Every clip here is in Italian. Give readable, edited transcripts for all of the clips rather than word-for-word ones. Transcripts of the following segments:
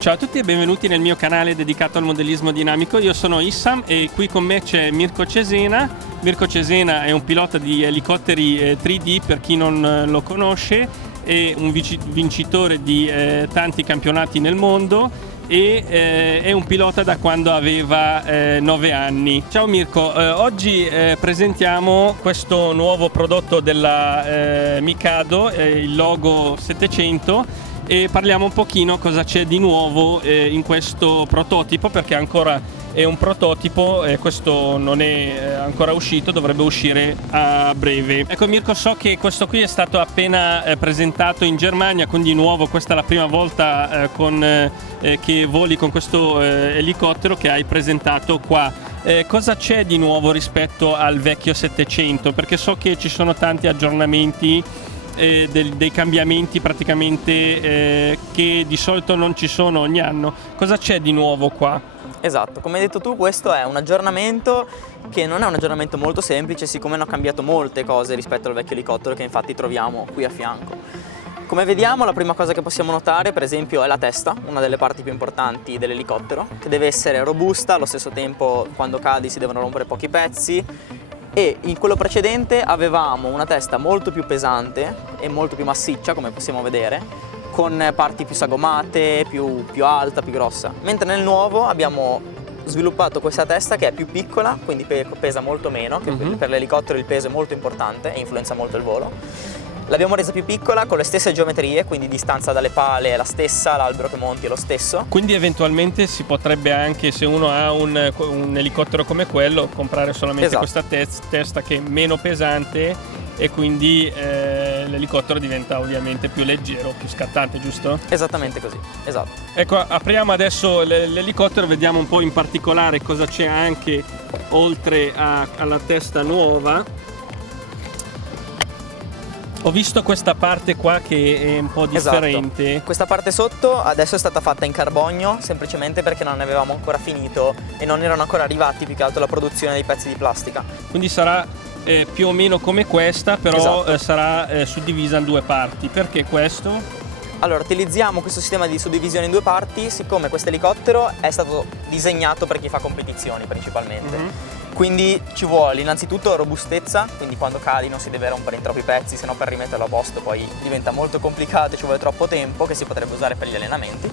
Ciao a tutti e benvenuti nel mio canale dedicato al modellismo dinamico. Io sono Issam e qui con me c'è Mirko Cesena. Mirko Cesena è un pilota di elicotteri 3D, per chi non lo conosce, è un vincitore di tanti campionati nel mondo e è un pilota da quando aveva 9 anni. Ciao Mirko, oggi presentiamo questo nuovo prodotto della Mikado, il Logo 700, e parliamo un pochino cosa c'è di nuovo in questo prototipo, perché ancora è un prototipo e questo non è ancora uscito, dovrebbe uscire a breve. Ecco Mirko, so che questo qui è stato appena presentato in Germania, quindi nuovo, questa è la prima volta che voli con questo elicottero che hai presentato qua. Cosa c'è di nuovo rispetto al vecchio 700? Perché so che ci sono tanti aggiornamenti, dei cambiamenti praticamente che di solito non ci sono ogni anno. Cosa c'è di nuovo qua? Esatto, come hai detto tu, questo è un aggiornamento che non è un aggiornamento molto semplice, siccome hanno cambiato molte cose rispetto al vecchio elicottero che infatti troviamo qui a fianco. Come vediamo, la prima cosa che possiamo notare per esempio è la testa, una delle parti più importanti dell'elicottero, che deve essere robusta, allo stesso tempo quando cadi si devono rompere pochi pezzi. E in quello precedente avevamo una testa molto più pesante e molto più massiccia, come possiamo vedere, con parti più sagomate, più alta, più grossa. Mentre nel nuovo abbiamo sviluppato questa testa che è più piccola, quindi pesa molto meno, che per l'elicottero il peso è molto importante e influenza molto il volo. L'abbiamo resa più piccola con le stesse geometrie, quindi distanza dalle pale è la stessa, l'albero che monti è lo stesso. Quindi eventualmente si potrebbe anche, se uno ha un elicottero come quello, comprare solamente questa testa che è meno pesante e quindi l'elicottero diventa ovviamente più leggero, più scattante, giusto? Esattamente così, esatto. Ecco, apriamo adesso l'elicottero, vediamo un po' in particolare cosa c'è anche oltre alla testa nuova. Ho visto questa parte qua che è un po' differente. Esatto. Questa parte sotto adesso è stata fatta in carbonio semplicemente perché non ne avevamo ancora finito e non erano ancora arrivati più che altro la produzione dei pezzi di plastica. Quindi sarà più o meno come questa, però esatto. Sarà suddivisa in due parti. Perché questo? Allora, utilizziamo questo sistema di suddivisione in due parti siccome questo elicottero è stato disegnato per chi fa competizioni principalmente. Quindi ci vuole innanzitutto robustezza, quindi quando cadi non si deve rompere in troppi pezzi, se no per rimetterlo a posto poi diventa molto complicato e ci vuole troppo tempo, che si potrebbe usare per gli allenamenti.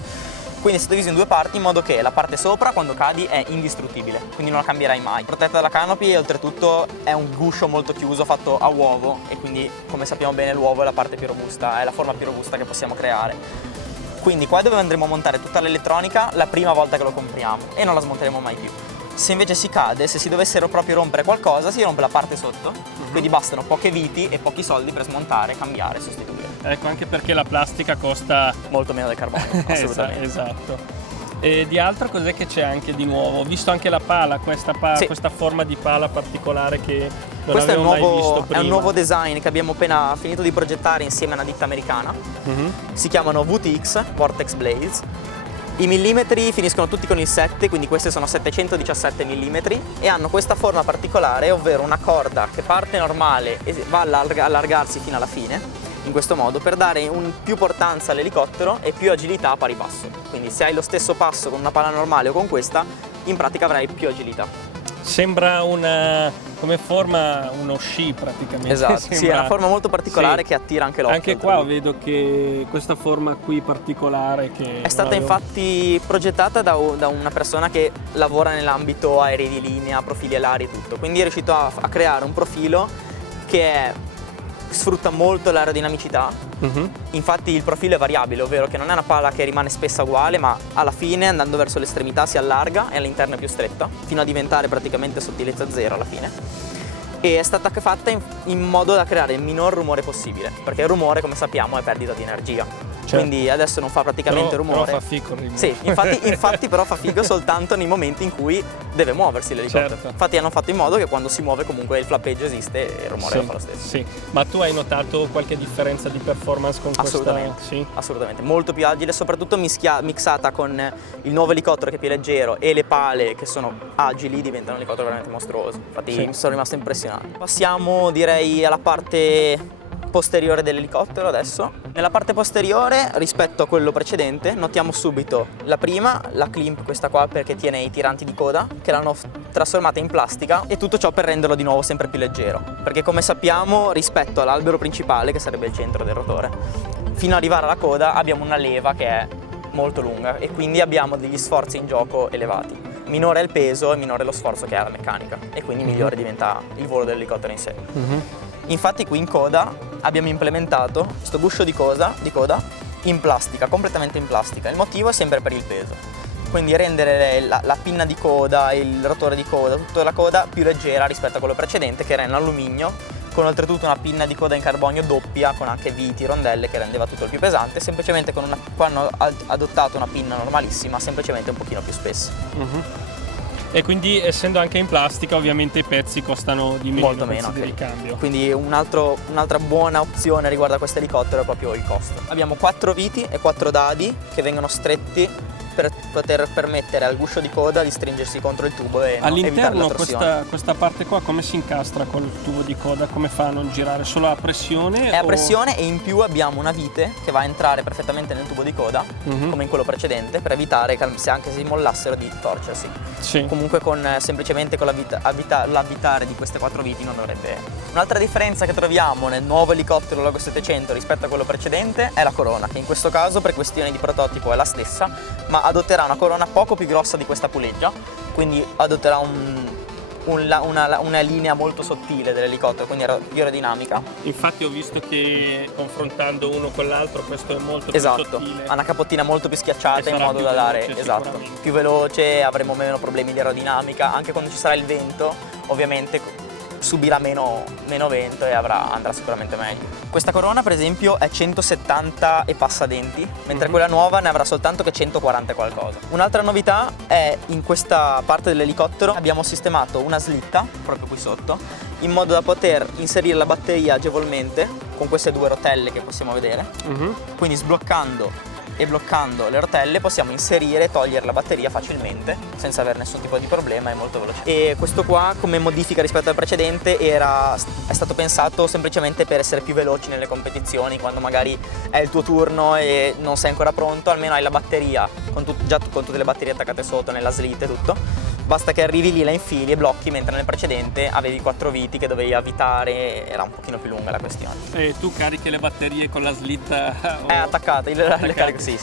Quindi è stato diviso in due parti in modo che la parte sopra quando cadi è indistruttibile, quindi non la cambierai mai. Protetta dalla canopy e oltretutto è un guscio molto chiuso fatto a uovo e quindi come sappiamo bene l'uovo è la parte più robusta, è la forma più robusta che possiamo creare. Quindi qua dove andremo a montare tutta l'elettronica la prima volta che lo compriamo e non la smonteremo mai più. Se invece si cade, se si dovessero proprio rompere qualcosa, si rompe la parte sotto, quindi bastano poche viti e pochi soldi per smontare, cambiare e sostituire. Ecco, anche perché la plastica costa molto meno del carbonio, assolutamente. Esatto. E di altro cos'è che c'è anche di nuovo? Ho visto anche la pala, questa forma di pala particolare che non avevo mai visto prima. È un nuovo design che abbiamo appena finito di progettare insieme a una ditta americana. Si chiamano VTX, Vortex Blades. I millimetri finiscono tutti con il 7, quindi questi sono 717 mm e hanno questa forma particolare, ovvero una corda che parte normale e va a allargarsi fino alla fine, in questo modo, per dare più portanza all'elicottero e più agilità a pari passo. Quindi se hai lo stesso passo con una pala normale o con questa, in pratica avrai più agilità. Sembra come forma uno sci praticamente. Esatto, sì, è una forma molto particolare che attira anche l'occhio. Anche qua vedo che questa forma qui particolare che è stata infatti progettata da una persona che lavora nell'ambito aerei di linea, profili alari e tutto, quindi è riuscito a creare un profilo che sfrutta molto l'aerodinamicità. Infatti il profilo è variabile, ovvero che non è una pala che rimane spessa uguale, ma alla fine andando verso l'estremità si allarga e all'interno è più stretta, fino a diventare praticamente sottilezza zero alla fine. E è stata fatta in modo da creare il minor rumore possibile, perché il rumore, come sappiamo, è perdita di energia. Quindi adesso non fa praticamente rumore. Però fa figo il rumore. Sì, infatti però fa figo soltanto nei momenti in cui deve muoversi l'elicottero. Certo. Infatti hanno fatto in modo che quando si muove comunque il flappeggio esiste e il rumore lo fa lo stesso. Sì, ma tu hai notato qualche differenza di performance con Assolutamente, questa? Sì? Assolutamente, molto più agile, soprattutto mixata con il nuovo elicottero che è più leggero e le pale che sono agili diventa un elicottero veramente mostruoso. Infatti mi sono rimasto impressionato. Passiamo direi alla parte posteriore dell'elicottero adesso. Nella parte posteriore, rispetto a quello precedente, notiamo subito la prima, la clamp, questa qua perché tiene i tiranti di coda, che l'hanno trasformata in plastica, e tutto ciò per renderlo di nuovo sempre più leggero. Perché come sappiamo, rispetto all'albero principale, che sarebbe il centro del rotore, fino ad arrivare alla coda abbiamo una leva che è molto lunga e quindi abbiamo degli sforzi in gioco elevati. Minore è il peso e minore è lo sforzo che ha la meccanica, e quindi migliore diventa il volo dell'elicottero in sé. Infatti qui in coda abbiamo implementato questo guscio di coda in plastica, completamente in plastica. Il motivo è sempre per il peso, quindi rendere la pinna di coda, il rotore di coda, tutta la coda più leggera rispetto a quello precedente, che era in alluminio, con oltretutto una pinna di coda in carbonio doppia, con anche viti, rondelle, che rendeva tutto il più pesante. Semplicemente qua hanno adottato una pinna normalissima, semplicemente un pochino più spessa. E quindi, essendo anche in plastica, ovviamente i pezzi costano di meno, molto meno di ricambio. Quindi un'altra buona opzione riguardo a questo elicottero è proprio il costo. Abbiamo 4 viti e 4 dadi che vengono stretti per poter permettere al guscio di coda di stringersi contro il tubo e evitare la torsione. questa parte qua come si incastra col tubo di coda? Come fa a non girare? Solo a pressione? È a pressione, e in più abbiamo una vite che va a entrare perfettamente nel tubo di coda, come in quello precedente, per evitare che anche se mollassero di torcersi. Sì. Comunque semplicemente con l'avvitare di queste 4 viti non dovrebbe. Un'altra differenza che troviamo nel nuovo elicottero Logo 700 rispetto a quello precedente è la corona, che in questo caso per questioni di prototipo è la stessa, ma adotterà una corona poco più grossa di questa puleggia, quindi adotterà una linea molto sottile dell'elicottero, quindi più aerodinamica. Infatti ho visto che confrontando uno con l'altro questo è molto più sottile. Ha una capottina molto più schiacciata in modo da dare più veloce, avremo meno problemi di aerodinamica. Anche quando ci sarà il vento, ovviamente subirà meno vento e andrà sicuramente meglio. Questa corona per esempio è 170 e passa denti, mentre quella nuova ne avrà soltanto che 140 e qualcosa. Un'altra novità è in questa parte dell'elicottero abbiamo sistemato una slitta proprio qui sotto, in modo da poter inserire la batteria agevolmente con queste 2 rotelle che possiamo vedere. Quindi sbloccando e bloccando le rotelle possiamo inserire e togliere la batteria facilmente senza avere nessun tipo di problema, è molto veloce. E questo qua, come modifica rispetto al precedente, è stato pensato semplicemente per essere più veloci nelle competizioni. Quando magari è il tuo turno e non sei ancora pronto, almeno hai la batteria con tutte le batterie attaccate sotto nella slitta e tutto. Basta che arrivi lì, la infili e blocchi, mentre nel precedente avevi 4 viti che dovevi avvitare, era un pochino più lunga la questione. E tu carichi le batterie con la slitta? È attaccata, le carico, sì.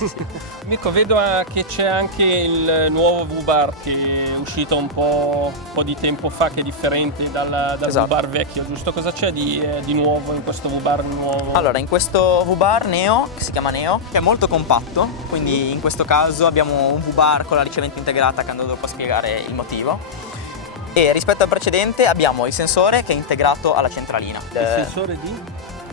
Mirko, vedo che c'è anche il nuovo V-Bar che è uscito un po' di tempo fa, che è differente dal V-Bar vecchio, giusto? Cosa c'è di nuovo in questo V-Bar nuovo? Allora, in questo V-Bar Neo, che si chiama Neo, che è molto compatto, quindi in questo caso abbiamo un V-Bar con la ricevente integrata, che andrò dopo a spiegare il motivo. E rispetto al precedente abbiamo il sensore che è integrato alla centralina.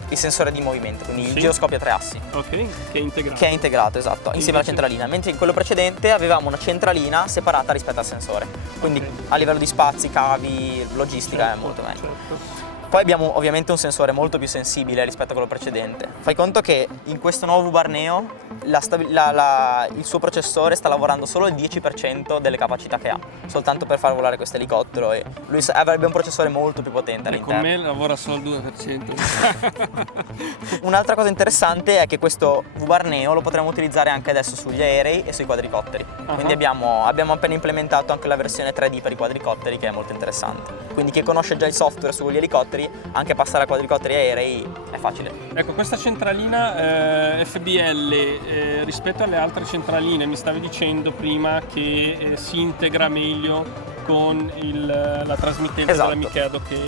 Il sensore di movimento, quindi il giroscopio a 3 assi. Ok, che è integrato. Che è integrato, esatto, insieme alla centralina. Mentre in quello precedente avevamo una centralina separata rispetto al sensore. Quindi a livello di spazi, cavi, logistica è molto meglio. Certo. Poi abbiamo ovviamente un sensore molto più sensibile rispetto a quello precedente. Fai conto che in questo nuovo V-Bar Neo il suo processore sta lavorando solo il 10% delle capacità che ha, soltanto per far volare questo elicottero, e lui avrebbe un processore molto più potente all'interno. Con me lavora solo il 2%. Un'altra cosa interessante è che questo V-Bar Neo lo potremo utilizzare anche adesso sugli aerei e sui quadricotteri. Quindi abbiamo appena implementato anche la versione 3D per i quadricotteri, che è molto interessante. Quindi chi conosce già il software sugli elicotteri, anche passare a quadricotteri e aerei è facile. Ecco, questa centralina FBL rispetto alle altre centraline, mi stavi dicendo prima che si integra meglio con la trasmittenza della Mikado, che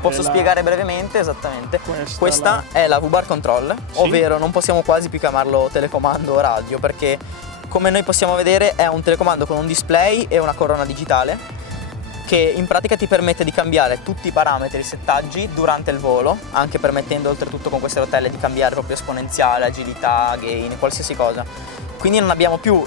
posso spiegare brevemente? Esattamente. Questa è la V-Bar Control, ovvero non possiamo quasi più chiamarlo telecomando o radio, perché come noi possiamo vedere è un telecomando con un display e una corona digitale, che in pratica ti permette di cambiare tutti i parametri e settaggi durante il volo, anche permettendo oltretutto con queste rotelle di cambiare proprio esponenziale, agilità, gain, qualsiasi cosa. Quindi non abbiamo più,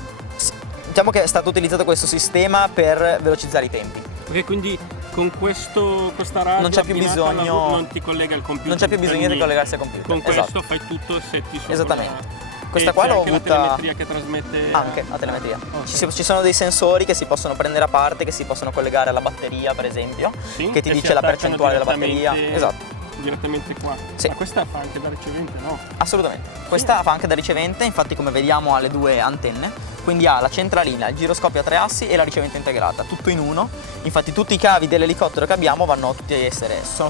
diciamo che è stato utilizzato questo sistema per velocizzare i tempi. Ok, quindi con questa radio non c'è più bisogno, non ti collega al computer. Non c'è più bisogno di collegarsi al computer. Con questo fai tutto e setti sopra. Esattamente. Questa qua l'ho avuta. La telemetria che trasmette. Anche la telemetria. Ci sono dei sensori che si possono prendere a parte, che si possono collegare alla batteria, per esempio, che ti dice la percentuale della batteria. Esatto. direttamente qua. Sì. Ma questa fa anche da ricevente, no? Assolutamente. Questa fa anche da ricevente, infatti come vediamo ha le due antenne, quindi ha la centralina, il giroscopio a 3 assi e la ricevente integrata, tutto in uno. Infatti tutti i cavi dell'elicottero che abbiamo sono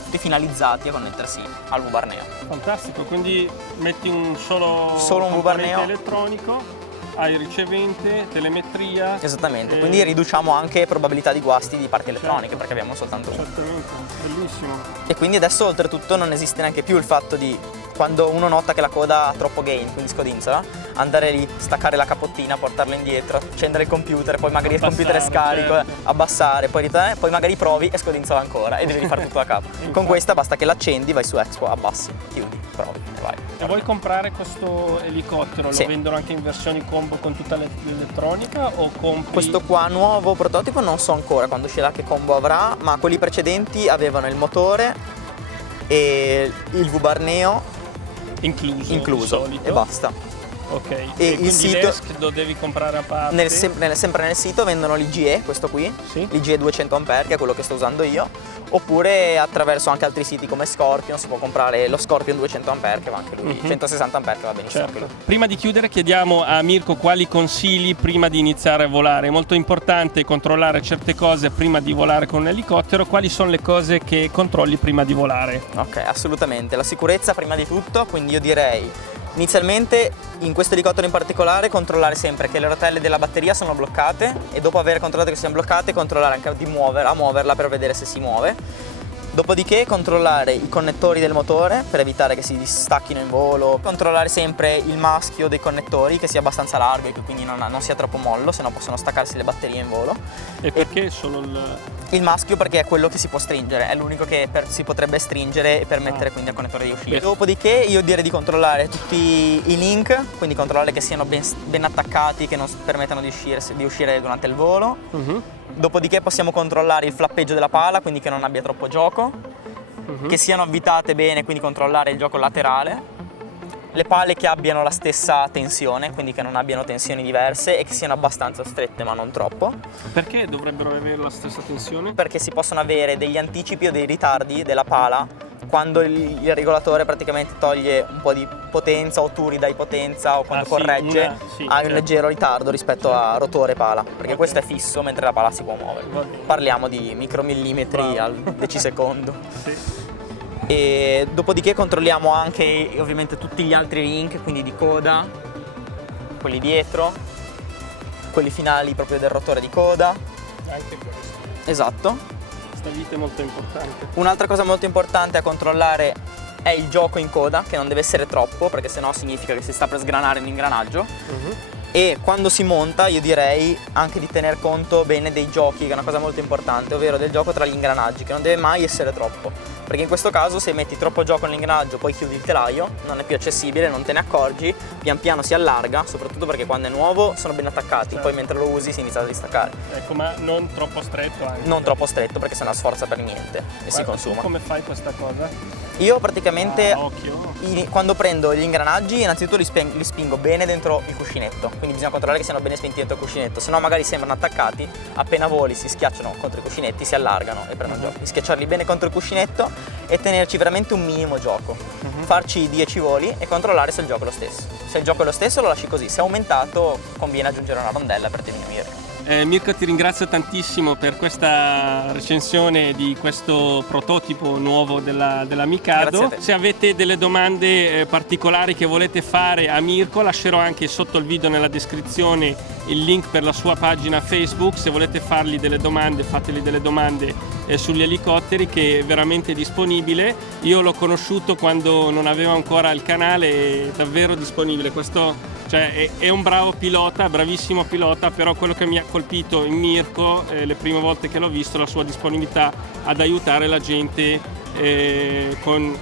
tutti finalizzati a connettersi al V-Barneo. Fantastico, quindi metti un solo un componente V-Barneo elettronico, hai ricevente, telemetria. Esattamente, quindi riduciamo anche probabilità di guasti di parti elettroniche, perché abbiamo soltanto uno. Certamente, bellissimo. E quindi adesso oltretutto non esiste neanche più il fatto di, quando uno nota che la coda ha troppo gain, quindi scodinzola, andare lì, staccare la capottina, portarla indietro, accendere il computer, poi magari il computer è scarico, certo. abbassare, poi magari provi e scodinzola ancora e devi rifare tutto da capo. Con questa basta che l'accendi, vai su Expo, abbassi, chiudi, provi e vai. E vuoi comprare questo elicottero? Sì. Lo vendono anche in versioni combo con tutta l'elettronica o compri? Questo qua nuovo prototipo non so ancora quando uscirà che combo avrà, ma quelli precedenti avevano il motore e il V-Barneo incluso di solito. e basta. Ok. E il quindi sito l'ESC lo devi comprare a parte? sempre nel sito vendono l'IGE, questo qui, Sì. l'IGE 200 A che è quello che sto usando io, oppure attraverso anche altri siti come Scorpion si può comprare lo Scorpion 200 A che va anche lui, 160 A che va benissimo anche Certo. lui. Prima di chiudere chiediamo a Mirko quali consigli prima di iniziare a volare. È molto importante controllare certe cose prima di volare con un elicottero. Quali sono le cose che controlli prima di volare? Ok, assolutamente, la sicurezza prima di tutto, quindi io direi inizialmente in questo elicottero in particolare controllare sempre che le rotelle della batteria sono bloccate e dopo aver controllato che siano bloccate controllare anche di muoverla per vedere se si muove. Dopodiché controllare i connettori del motore per evitare che si distacchino in volo, controllare sempre il maschio dei connettori che sia abbastanza largo e che quindi non sia troppo mollo, se no possono staccarsi le batterie in volo. E perché solo Il maschio perché è quello che si può stringere, è l'unico che si potrebbe stringere e permettere quindi al connettore di uscire. Dopodiché io direi di controllare tutti i link, quindi controllare che siano ben attaccati, che non permettano di uscire durante il volo. Dopodiché possiamo controllare il flappeggio della pala, quindi che non abbia troppo gioco, che siano avvitate bene, quindi controllare il gioco laterale, le pale che abbiano la stessa tensione, quindi che non abbiano tensioni diverse e che siano abbastanza strette ma non troppo. Perché dovrebbero avere la stessa tensione? Perché si possono avere degli anticipi o dei ritardi della pala quando il regolatore praticamente toglie un po' di potenza o tu ridai potenza o quando corregge hai un leggero ritardo rispetto a rotore pala, perché questo è fisso mentre la pala si può muovere. Parliamo di micromillimetri al decisecondo. Sì. E dopodiché controlliamo anche ovviamente tutti gli altri link, quindi di coda, quelli dietro, quelli finali proprio del rotore di coda. Anche questo. Esatto. Questa vita è molto importante. Un'altra cosa molto importante a controllare è il gioco in coda, che non deve essere troppo, perché sennò significa che si sta per sgranare l'ingranaggio. E quando si monta io direi anche di tener conto bene dei giochi, che è una cosa molto importante, ovvero del gioco tra gli ingranaggi, che non deve mai essere troppo. Perché in questo caso se metti troppo gioco nell'ingranaggio poi chiudi il telaio, non è più accessibile, non te ne accorgi, pian piano si allarga, soprattutto perché quando è nuovo sono ben attaccati, poi mentre lo usi si inizia a distaccare. Ecco, ma non troppo stretto anche. Non troppo stretto perché sennò sforza per niente e si consuma. Come fai questa cosa? Io praticamente occhio. Quando prendo gli ingranaggi innanzitutto li spingo bene dentro il cuscinetto, quindi bisogna controllare che siano bene spinti dentro il cuscinetto, sennò magari sembrano attaccati, appena voli si schiacciano contro i cuscinetti, si allargano e prendono gioco. Schiacciarli bene contro il cuscinetto e tenerci veramente un minimo gioco, farci 10 voli e controllare se il gioco è lo stesso. Se il gioco è lo stesso lo lasci così, se è aumentato conviene aggiungere una rondella per diminuire. Mirko, ti ringrazio tantissimo per questa recensione di questo prototipo nuovo della Mikado. Se avete delle domande particolari che volete fare a Mirko, lascerò anche sotto il video nella descrizione il link per la sua pagina Facebook. Se volete fargli delle domande, fateli delle domande sugli elicotteri, che è veramente disponibile. Io l'ho conosciuto quando non aveva ancora il canale, è davvero disponibile. Questo è un bravo pilota, bravissimo pilota, però quello che mi ha colpito in Mirko le prime volte che l'ho visto, la sua disponibilità ad aiutare la gente con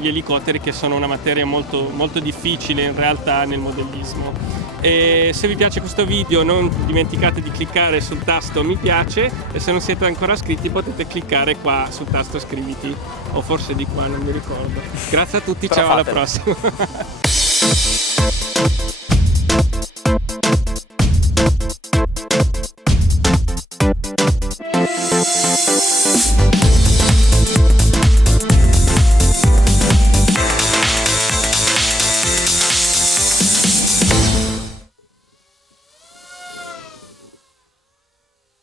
gli elicotteri, che sono una materia molto, molto difficile in realtà nel modellismo. E se vi piace questo video non dimenticate di cliccare sul tasto mi piace, e se non siete ancora iscritti potete cliccare qua sul tasto iscriviti, o forse di qua, non mi ricordo. Grazie a tutti, ciao, alla prossima.